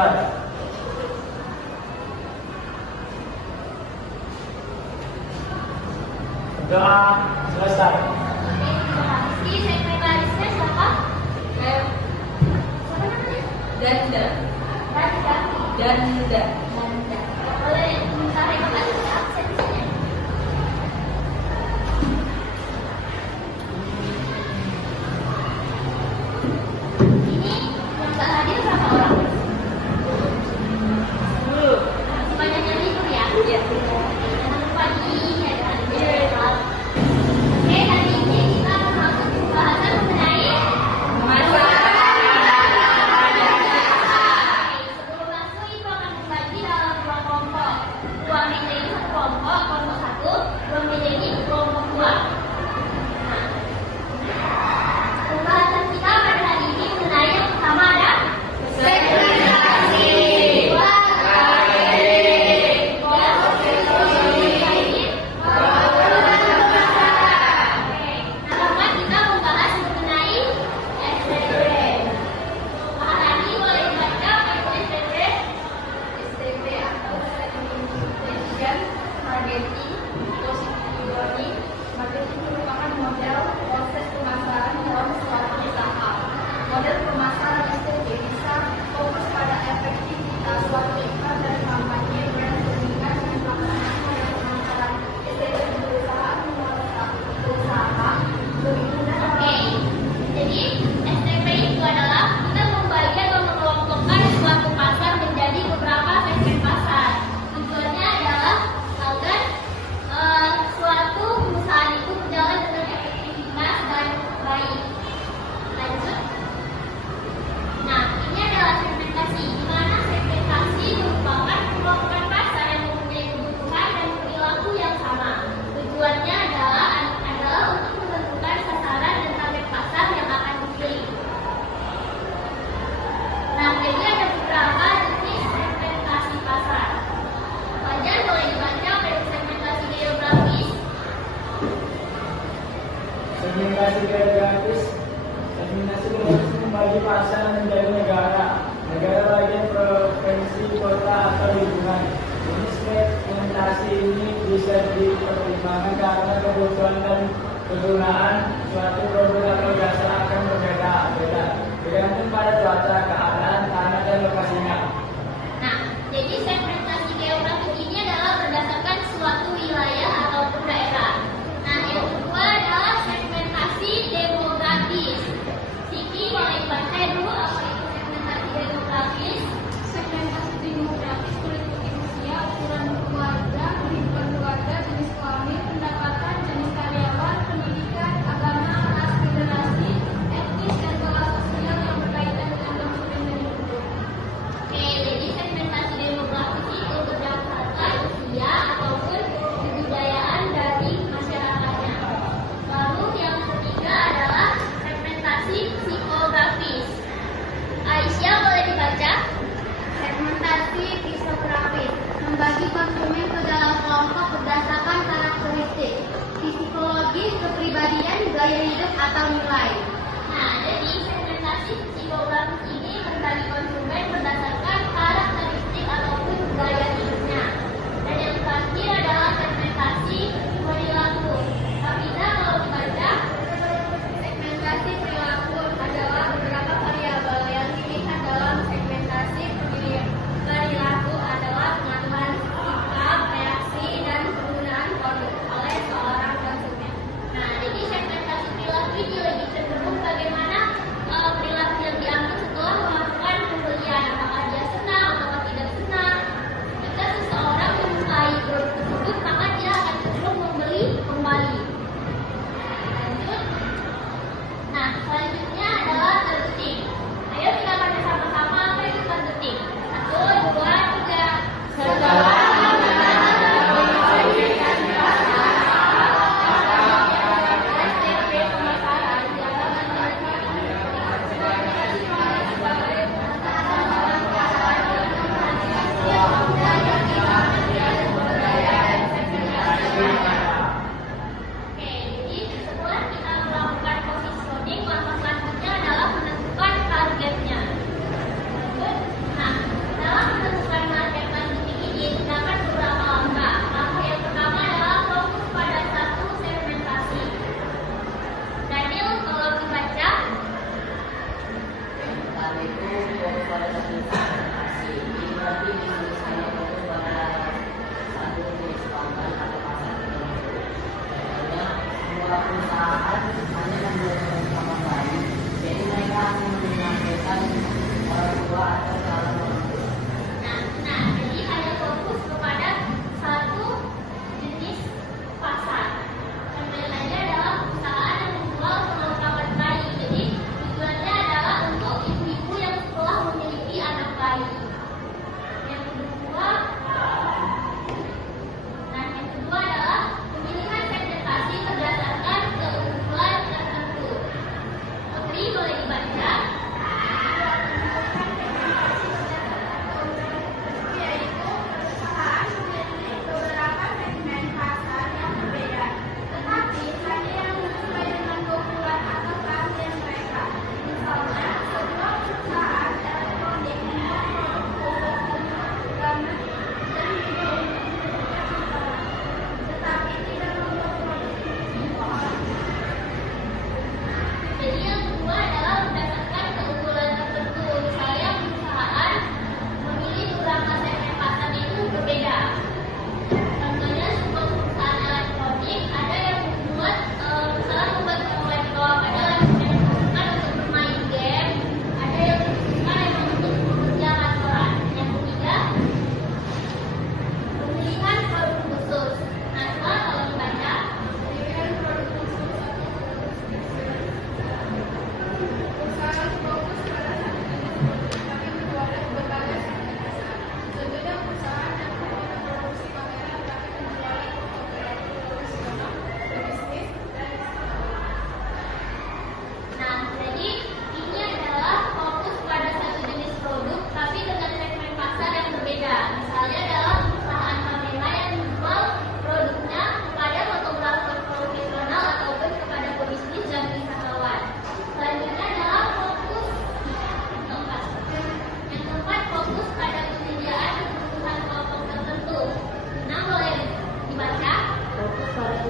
dimulai. Doa selesai. Oke, sekretarisnya siapa? Siapa namanya? Danda. Danda. Danda. Danda. Boleh minta terima kasih untuk absensinya. Ini yang nggak hadir berapa orang? 10. Banyak yang libur ya? Iya. Jangan lupa diingat kan? Oke, hari ini kita akan masuk pembahasan mengenai sebelum masuk itu akan dibagi dalam dua kelompok. Dua meja ini satu kelompok, kelompok satu. Dua meja ini kelompok dua. Nah, pembahasan kita pada hari ini mengenai yang pertama ada segmentasi. Model pemasaran STP bisa fokus pada efektivitas suatu iklan dan kampanye brand sehingga melaksanakan pemasaran STP berusaha lebih mudah. Oke, jadi STP itu adalah kita membagi atau mengelompokkan suatu pasar menjadi beberapa segmen pasar. Tujuannya adalah agar suatu perusahaan itu berjalan dengan efektivitas dan baik. Lanjut. Nah, ini adalah segmentasi, di mana segmentasi merupakan pengelompokan pasar yang mempunyai kebutuhan dan perilaku yang sama. Tujuannya adalah untuk menentukan sasaran dan target pasar yang akan dipilih. Nah, jadi ada beberapa jenis segmentasi pasar. Pelajar boleh dibaca dari segmentasi geografis. Segmentasi geografis membagi pasar menjadi negara bagian, provinsi, kota, atau lingkungan. Jenis segmentasi ini bisa dipertimbangkan karena kebutuhan dan kegunaan suatu produk atau jasa akan berbeda-beda, bergantung pada cuaca, keadaan, tanah, dan lokasinya. Nah, jadi segmentasi geografis ini adalah berdasarkan suatu wilayah ataupun daerah. Nah, yang kedua adalah segmentasi demografis. Siki boleh baca dulu apa itu segmentasi demografis. Segmentasi demografis meliputi usia, ukuran keluarga, kehidupan keluarga, jenis kelamin, pendapatan, jenis karyawan, pendidikan, agama, ras, generasi, etnis, dan kelas sosial yang berkaitan dengan kehidupan dan hidup. Oke, jadi segmentasi demografis itu berdasarkan usia ataupun kebudayaan dari masyarakatnya. Lalu yang ketiga adalah segmentasi psikografis. Aisyah boleh dibaca? Segmentasi psikografis membagi konsumen ke dalam kelompok berdasarkan karakteristik psikologis, kepribadian, gaya hidup, atau nilai. Nah, jadi segmentasi psikografis ini membagi konsumen berdasarkan karakteristik ataupun gaya hidupnya. Dan yang terakhir adalah segmentasi perilaku. Hafizah kalau dibaca, Segmentasi perilaku adalah beberapa variabel yang dilihat dalam segmentasi perilaku adalah pengetahuan sikap, reaksi, dan penggunaan produk oleh seorang konsumen. nah jadi segmentasi perilaku ini lebih cenderung bagaimana perilaku yang diambil setelah melakukan pembelian, apakah dia senang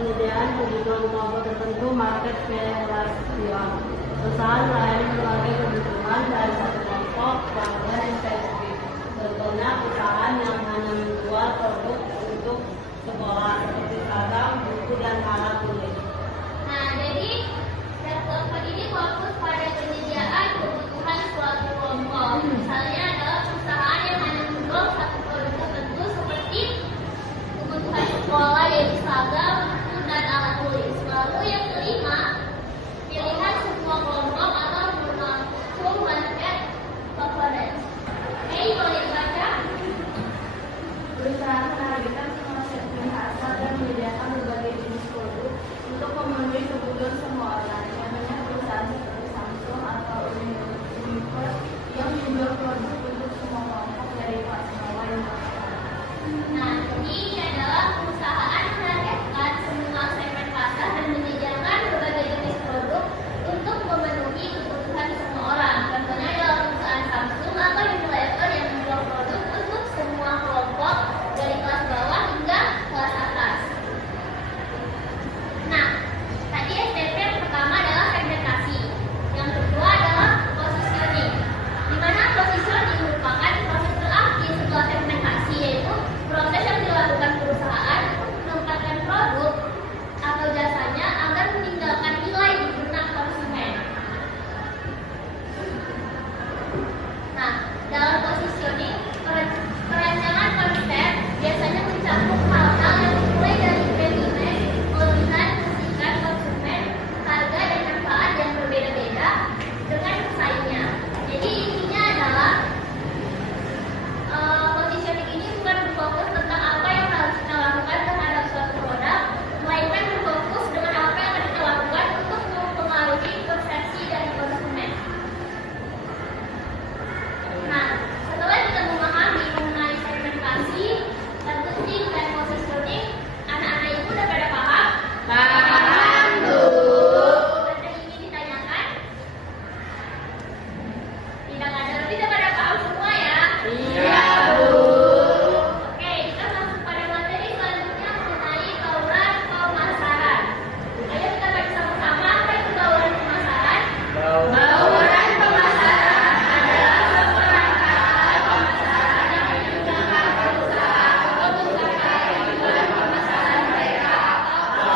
penyediaan kebutuhan kelompok tertentu market relation. Usaha melayani berbagai kebutuhan dari satu kelompok pelanggan yang spesifik. Contohnya perusahaan yang hanya menjual produk untuk sekolah seperti seragam, buku, dan alat tulis. Nah, jadi kelompok ini fokus pada penyediaan kebutuhan suatu kelompok. Misalnya adalah perusahaan yang hanya menjual satu produk tertentu seperti kebutuhan sekolah yaitu seragam, buku, dan alat tulis. Lalu yang kelima, pilihan semua kelompok atau full market components. Boleh dibaca? Berusaha menargetkan semua segmen pasar dan menyediakan berbagai jenis produk untuk memenuhi kebutuhan semua orang. Contohnya perusahaan seperti Samsung atau Unilever yang menjual produk untuk semua kelompok dari kelas bawah yang Nah, jadi ini adalah perusahaan menargetkan semua segmen pasar dan menyediakan berbagai jenis produk untuk memenuhi kebutuhan semua orang. Contohnya adalah perusahaan Samsung atau Unilever yang menjual produk untuk semua kelompok dari kelas bawah hingga kelas atas. Nah, tadi STP yang pertama adalah segmentasi. Yang kedua adalah positioning, di mana positioning merupakan proses terakhir setelah segmentasi, yaitu proses yang dilakukan perusahaan untuk menempatkan produk atau jasanya agar meninggalkan nilai di benak konsumen. Nah, dalam positioning, perancangan konsep biasanya mencakup hal-hal yang mulai dari branding, melihat kesukaan konsumen, harga dan manfaat yang berbeda-beda dengan pesaingnya. Jadi intinya adalah positioning ini bukan berfokus tentang apa yang harus kita lakukan terhadap suatu produk, melainkan berfokus dengan apa yang akan kita lakukan untuk mempengaruhi persepsi dari konsumen. Nah, setelah kita memahami mengenai segmentasi, targeting, dan positioning, anak-anak ibu udah pada paham? Paham, Bu. Ada yang ingin ditanyakan? Tidak ada, tapi udah pada paham semua ya? Iya, Bu. Oke, kita masuk pada materi selanjutnya mengenai bauran pemasaran. Ayo kita baca sama-sama apa itu bauran pemasaran. Bauran pemasaran adalah seperangkat pemasaran yang memudahkan perusahaan membuka tujuan pemasaran mereka atau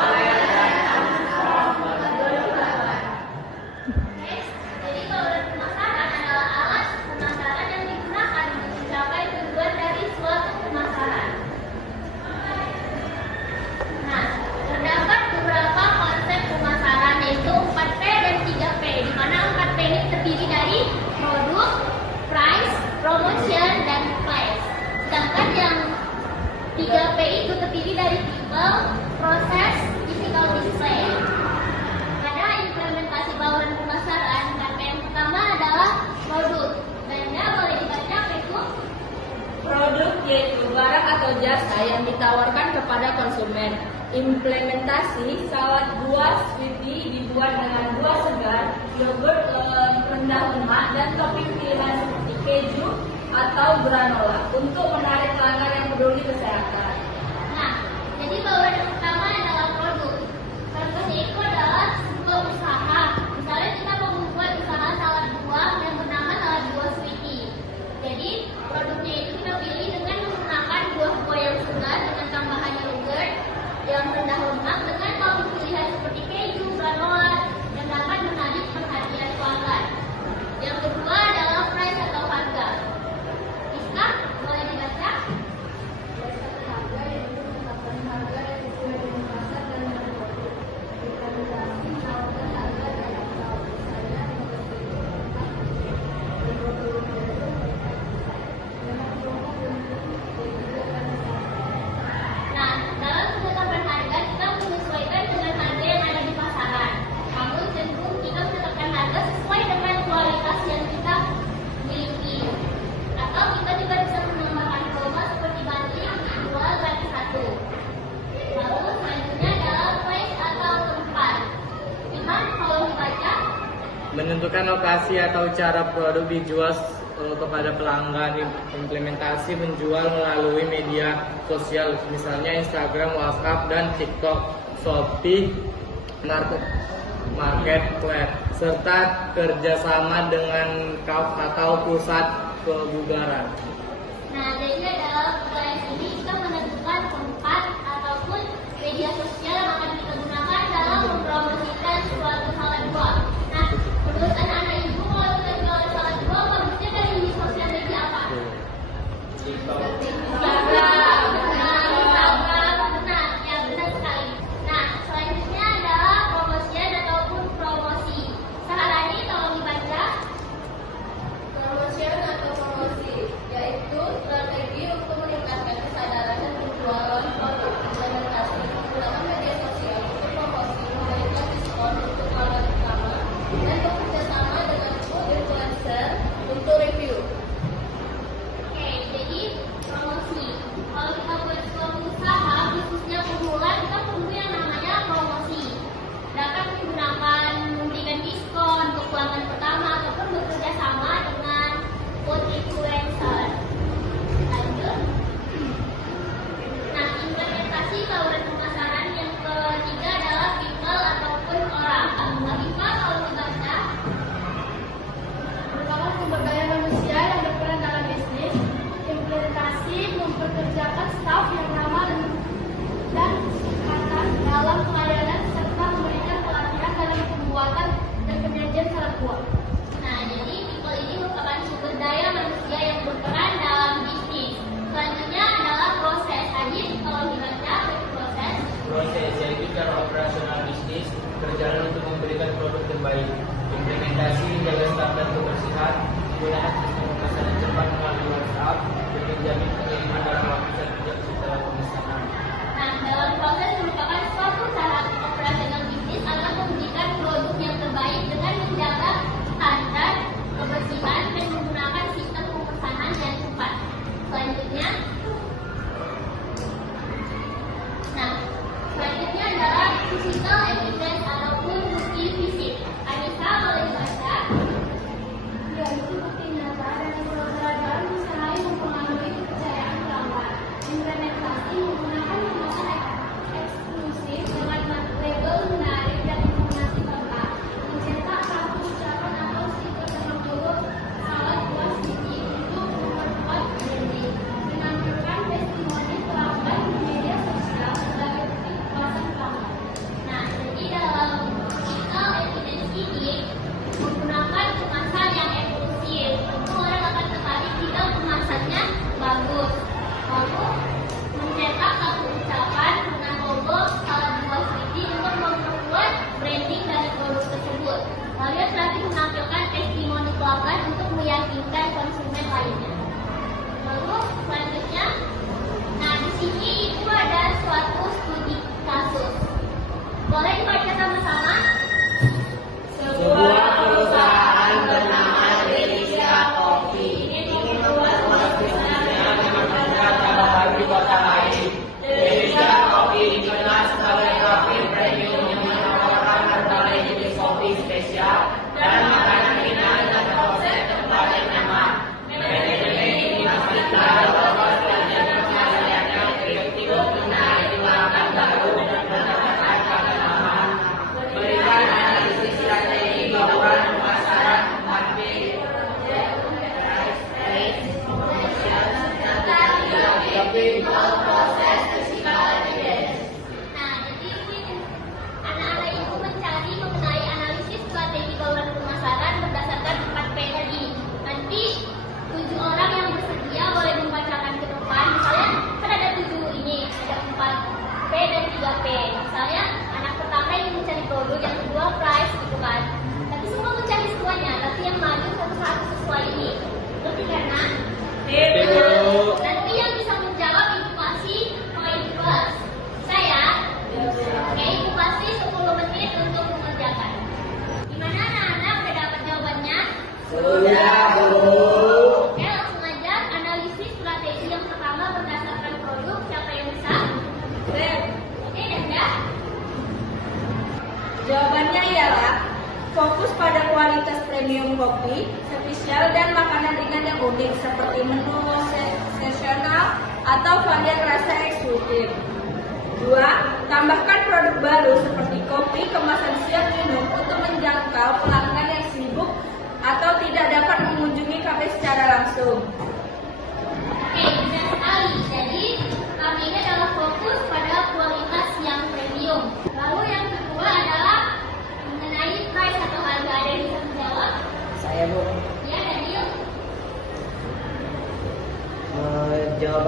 Oke, jadi bauran pemasaran adalah alat pemasaran yang digunakan untuk mencapai tujuan dari suatu pemasaran. Nah, terdapat beberapa konsep pemasaran yaitu 4P dan 3P, di mana 4P ini terdiri dari produk, price, promotion, dan place. Sedangkan yang 3P itu terdiri dari people, proses, physical display. Pada implementasi bauran pemasaran, 4P yang pertama adalah produk. Benda boleh dibaca apa itu? Produk yaitu barang atau jasa yang ditawarkan kepada konsumen. Implementasi salad buah sweetie dibuat dengan buah segar, yogurt rendah lemak, dan topping pilihan seperti keju atau granola untuk menarik pelanggan yang peduli kesehatan. Nah, jadi bauran yang pertama adalah produk. Contohnya itu adalah sebuah usaha. Misalnya kita mau membuat usaha salad buah yang bernama salad buah sweetie. Jadi produknya itu kita pilih dengan menggunakan buah-buah yang segar dengan tambahan yogurt yang rendah lemak dengan topping pilihan seperti keju, granola, yang dapat menarik perhatian pelanggan. Yang kedua adalah price atau harga. Iska, boleh dibaca? harga yang menetapkan harga yang sesuai dengan pasar dan produk. Implementasi menawarkan harga dan akal. Misalnya Nah, dalam penetapan harga kita menyesuaikan dengan harga yang ada di pasaran. Namun cenderung kita menetapkan harga sesuai dengan kualitas yang kita miliki. Atau kita juga bisa menambahkan promo seperti bundling, dijual gratis satu. Lalu selanjutnya adalah place atau tempat. Iman, kalau dibaca, Menentukan lokasi atau cara produk dijual kepada pelanggan. Implementasi menjual melalui media sosial, misalnya Instagram, WhatsApp, dan TikTok. Shopee Marketplace, serta kerjasama dengan KAF atau pusat kebugaran. Nah, jadi dalam proyek ini kita menentukan tempat ataupun media sosial yang akan kita gunakan dalam mempromosikan suatu hal. Nah, menurut anak-anak ibu, kalau kita jualan hal bagusnya dari sosial media apa? Instagram. Benar, ya benar sekali. Nah, selanjutnya adalah promosian ataupun promosi. Saharani tolong dibaca. Promosian atau promosi yaitu strategi untuk meningkatkan kesadaran dan penjualan produk implementasi menggunakan media sosial untuk promosi, memberikan diskon untuk pelanggan utama, dan bekerjasama dengan food influencer untuk review. Oke, jadi promosi. Kalau kita buat suatu usaha, khususnya pemula, kita perlu yang namanya promosi. Dapat menggunakan memberikan diskon untuk pelanggan pertama ataupun bekerja sama dengan food influencer. Lanjut. Nah, implementasi bauran pemasaran yang ketiga adalah people ataupun orang. People kalau dibaca. Merupakan sumber daya manusia yang berperan dalam bisnis. Implementasi mempekerjakan staf yang ramah dan kesempatan dalam pelayanan serta memberikan pelatihan dalam pembuatan dan penyajian salad buah. Nah, jadi people ini merupakan sumber daya manusia yang berperan dalam bisnis. Selanjutnya adalah proses. Hadis kalau dibaca proses. Proses yaitu cara operasional bisnis berjalan untuk memberikan produk terbaik. Implementasi menjaga standar kebersihan, penggunaan sistem pemesanan cepat melalui WhatsApp, dan menjamin pengiriman dalam waktu 1 jam setelah pemesanan. Nah, dalam proses merupakan suatu tahap operasional bisnis adalah memberikan produk yang terbaik dengan menjaga standar kebersihan dan menggunakan sistem pemesanan yang cepat. Selanjutnya, adalah physical evidence ataupun bukti fisik. Anissa boleh dibaca? Yaitu bukti nyata dan keberadaan usaha yang mempengaruhi kepercayaan pelanggan. Implementasi menggunakan kemasan eksklusif dengan label menarik dan informasi lengkap. Mencetak kartu ucapan atau stiker dengan logo salad buah Siti untuk memperkuat branding. Menampilkan testimoni pelanggan di media sosial sebagai bukti kepuasan pelanggan. Nah, jadi dalam physical evidence ini menggunakan kemasan yang eksklusif. Tentu orang akan tertarik jika kemasannya bagus. Lalu mencetak kartu ucapan dengan logo salad buah Siti untuk memperkuat branding dari produk tersebut. Lalu terakhir menampilkan testimoni pelanggan untuk meyakinkan konsumen lainnya. Lalu selanjutnya, nah di sini itu ada suatu studi kasus. Boleh dibaca sama-sama? Sebuah perusahaan bernama Delisia Coffee ingin membuat sebuah bisnisnya dengan menjual tambahan di kota lain. Delisia Coffee dikenal sebagai kafe premium yang menawarkan berbagai jenis kopi spesial dan makanan ringan dan konsep tempat yang nyaman. Manajemen ini memastikan bahwa setiap pencariannya efektif menarik pelanggan baru dan mendapatkan pengalaman. Berikan analisis strategi bauran pemasaran, marketing, proses physical evidence. Nah, jadi ini anak-anak ibu mencari mengenai analisis strategi bauran pemasaran berdasarkan 4P tadi. Nanti 7 orang yang bersedia boleh membacakan ke depan. Misalnya kan ada 7 ini, ada 4P dan 3P. Misalnya anak pertama ingin mencari produk, yang kedua price gitu kan. Tapi semua mencari semuanya, tapi yang maju satu-satu sesuai ini. Berarti karena nanti yang bisa menjawab ibu kasih poin plus. Saya oke, ibu kasih 10 menit untuk mengerjakan. Gimana anak-anak udah dapat jawabannya? Sudah, Bu. Oke, langsung aja analisis strategi yang pertama berdasarkan produk. Siapa yang bisa? Oke, Danda. Jawabannya ialah fokus pada kualitas premium kopi, spesial dan makanan ringan yang unik seperti menu seasonal atau varian rasa eksklusif. 2. Tambahkan produk baru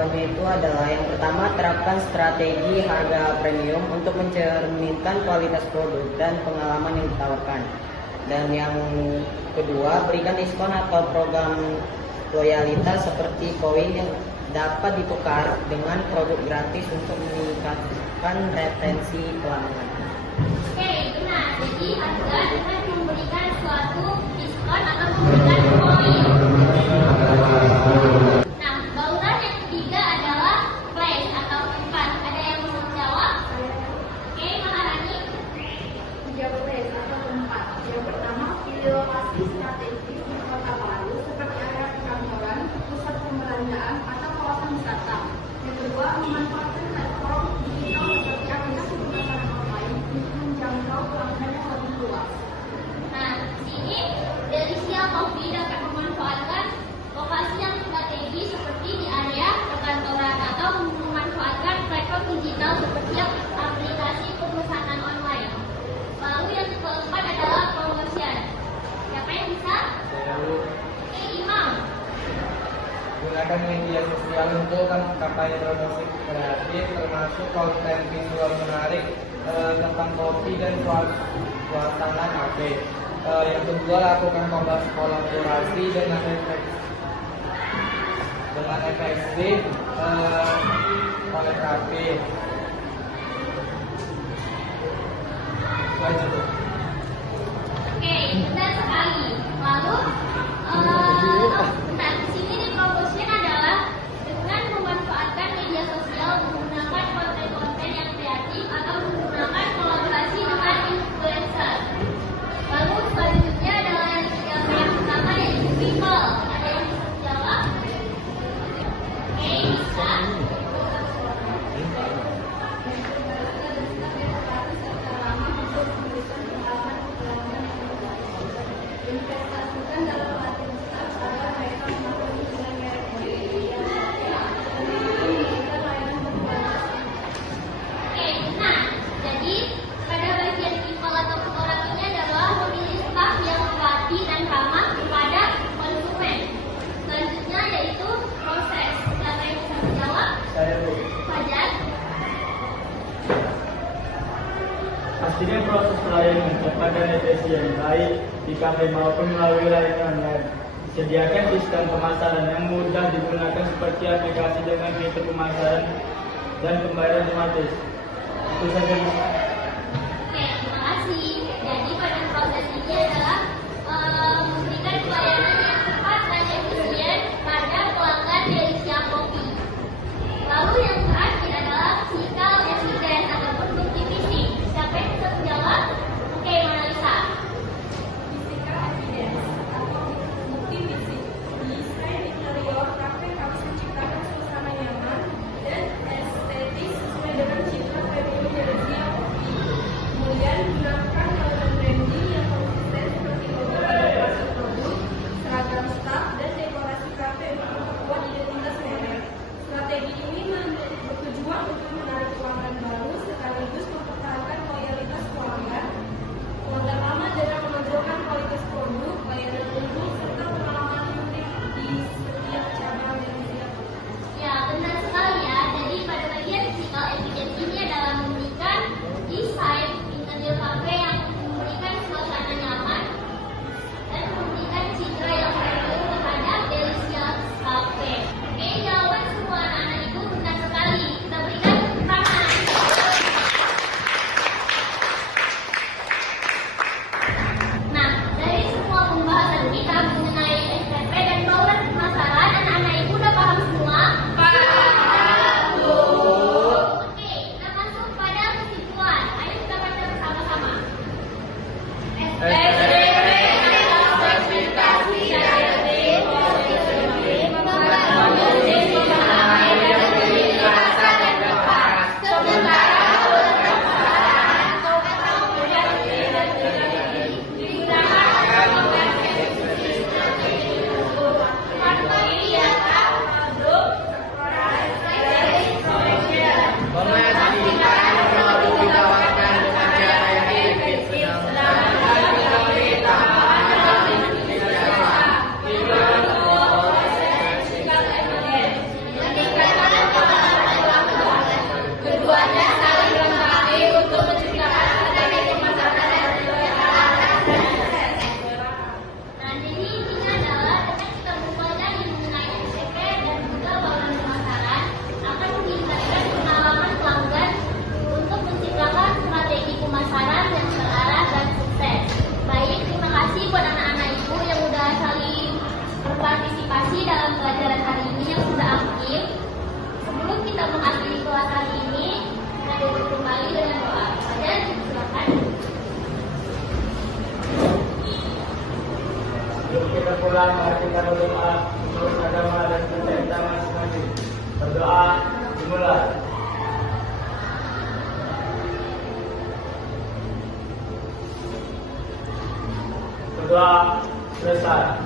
programnya itu adalah yang pertama, terapkan strategi harga premium untuk mencerminkan kualitas produk dan pengalaman yang ditawarkan. Dan yang kedua, berikan diskon atau program loyalitas seperti koin yang dapat ditukar dengan produk gratis untuk meningkatkan retensi pelanggan. Oke, benar. Jadi harga dengan memberikan suatu diskon atau memberikan poin. Nah, bauran yang ketiga adalah place atau tempat. Ada yang mau menjawab? Oke, Maharani. Menjawab place atau tempat. Yang pertama, pilih lokasi strategis di kota baru seperti area perkantoran, pusat perbelanjaan, atau kawasan wisata. Yang kedua, memanfaatkan platform digital seperti aplikasi pemasaran online untuk menjangkau pelanggan yang lebih luas. Nah, di sini Delisia Coffee dapat memanfaatkan lokasi yang strategis seperti di area perkantoran atau memanfaatkan platform digital seperti aplikasi pemesanan online. Lalu yang keempat adalah promotion. Siapa yang bisa? Oke, Imam. Gunakan media sosial untuk kampanye promosi kreatif, termasuk konten visual menarik tentang kopi dan suasana kafe. Yang kedua, lakukan kolaborasi dengan efektif oleh kafe. Lanjut. Oke, benar sekali. Lalu, nah di sini di promotion adalah dengan memanfaatkan media sosial menggunakan konten-konten yang kreatif atau menggunakan kolaborasi dengan influencer. Lalu selanjutnya adalah yang pertama yaitu people. Ada yang bisa menjawab? Oke, bisa. Investasikan dalam pelatihan staff agar mereka mampu dengan merek layanan berkualitas. Oke, nah, jadi pada bagian people ataupun orang ini adalah memilih staff yang rapi dan ramah kepada konsumen. Selanjutnya yaitu proses. Siapa yang bisa menjawab? Saya Bu. Fajar. Pastikan proses pelayanan cepat dan efisien, baik di kafe maupun melalui layanan online. Sediakan sistem pemasaran yang mudah digunakan seperti aplikasi dengan fitur pemasaran dan pembayaran otomatis. Itu saja. Bu. Oke, terima kasih. Jadi pada proses ini adalah memberikan pelayanan yang cepat dan efisien pada pelanggan Delisia Coffee. Lalu yang terakhir adalah physical evidence ataupun bukti fisik. Siapa yang bisa menjawab? Oke, Monalisa. Physical evidence atau bukti fisik. Desain interior kafe harus menciptakan suasana nyaman dan estetis sesuai dengan citra premium Delisia Coffee. Kemudian gunakan elemen branding yang konsisten seperti berjumlah, mari kita berdoa menurut agama dan kepercayaan kita masing-masing. Berdoa dimulai. Berdoa selesai.